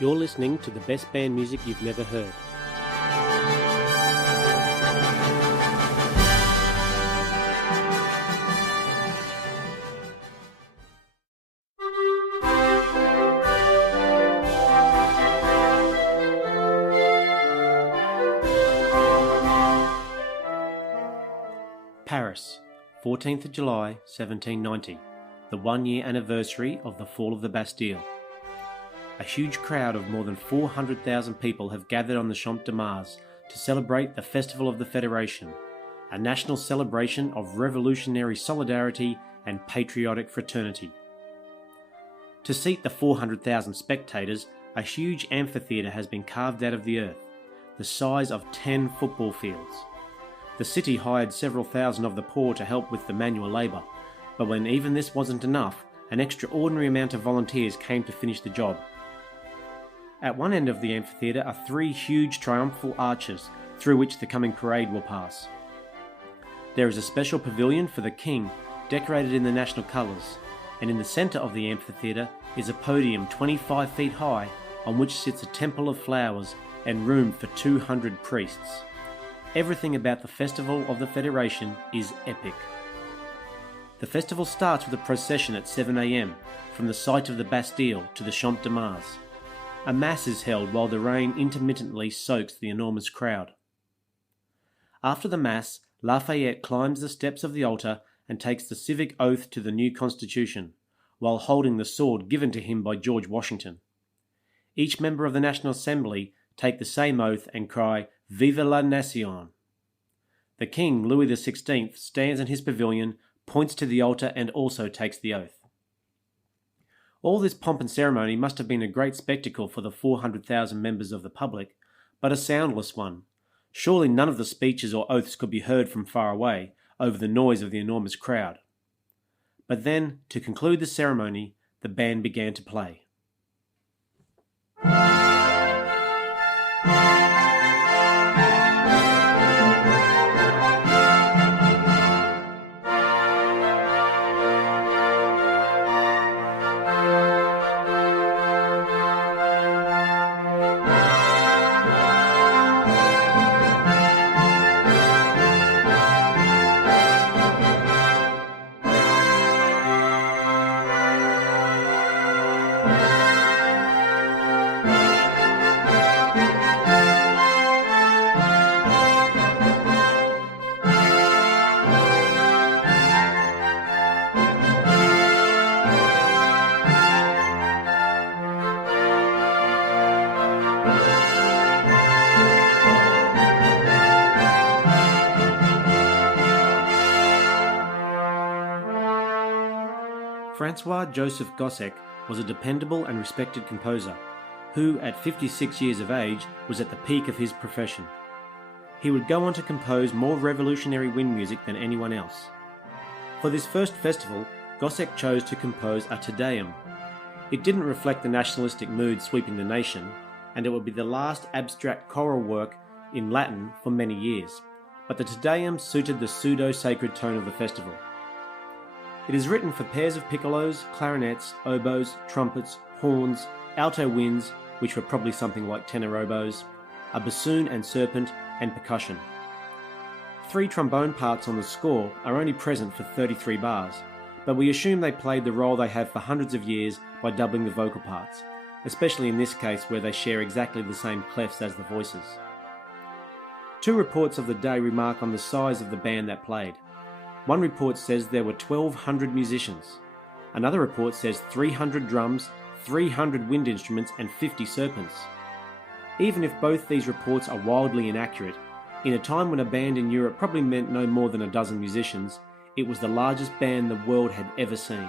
You're listening to the best band music you've never heard. Paris, 14th of July, 1790, the one-year anniversary of the fall of the Bastille. A huge crowd of more than 400,000 people have gathered on the Champ de Mars to celebrate the Festival of the Federation, a national celebration of revolutionary solidarity and patriotic fraternity. To seat the 400,000 spectators, a huge amphitheatre has been carved out of the earth, the size of 10 football fields. The city hired several thousand of the poor to help with the manual labour, but when even this wasn't enough, an extraordinary amount of volunteers came to finish the job. At one end of the amphitheatre are 3 huge triumphal arches through which the coming parade will pass. There is a special pavilion for the king, decorated in the national colours, and in the centre of the amphitheatre is a podium 25 feet high on which sits a temple of flowers and room for 200 priests. Everything about the Festival of the Federation is epic. The festival starts with a procession at 7 a.m. from the site of the Bastille to the Champ de Mars. A mass is held while the rain intermittently soaks the enormous crowd. After the mass, Lafayette climbs the steps of the altar and takes the civic oath to the new Constitution, while holding the sword given to him by George Washington. Each member of the National Assembly take the same oath and cry, "Vive la Nation!" The King, Louis XVI, stands in his pavilion, points to the altar and also takes the oath. All this pomp and ceremony must have been a great spectacle for the 400,000 members of the public, but a soundless one. Surely none of the speeches or oaths could be heard from far away, over the noise of the enormous crowd. But then, to conclude the ceremony, the band began to play. François-Joseph Gossec was a dependable and respected composer, who, at 56 years of age, was at the peak of his profession. He would go on to compose more revolutionary wind music than anyone else. For this first festival, Gossec chose to compose a Te Deum. It didn't reflect the nationalistic mood sweeping the nation, and it would be the last abstract choral work in Latin for many years, but the Te Deum suited the pseudo-sacred tone of the festival. It is written for pairs of piccolos, clarinets, oboes, trumpets, horns, alto winds, which were probably something like tenor oboes, a bassoon and serpent, and percussion. 3 trombone parts on the score are only present for 33 bars, but we assume they played the role they have for hundreds of years by doubling the vocal parts, especially in this case where they share exactly the same clefs as the voices. 2 reports of the day remark on the size of the band that played. One report says there were 1,200 musicians. Another report says 300 drums, 300 wind instruments and 50 serpents. Even if both these reports are wildly inaccurate, in a time when a band in Europe probably meant no more than a dozen musicians, it was the largest band the world had ever seen.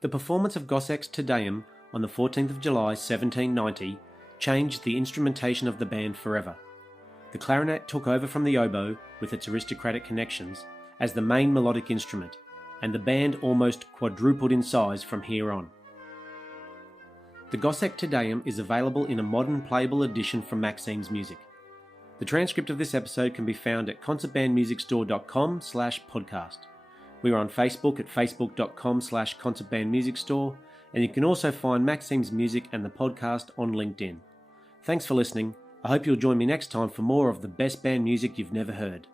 The performance of Gossec's Te Deum on the 14th of July 1790 changed the instrumentation of the band forever. The clarinet took over from the oboe, with its aristocratic connections, as the main melodic instrument, and the band almost quadrupled in size from here on. The Gossec Te Deum is available in a modern playable edition from Maxime's Music. The transcript of this episode can be found at concertbandmusicstore.com/podcast. We are on Facebook at facebook.com/concertbandmusicstore, and you can also find Maxime's Music and the podcast on LinkedIn. Thanks for listening. I hope you'll join me next time for more of the best band music you've never heard.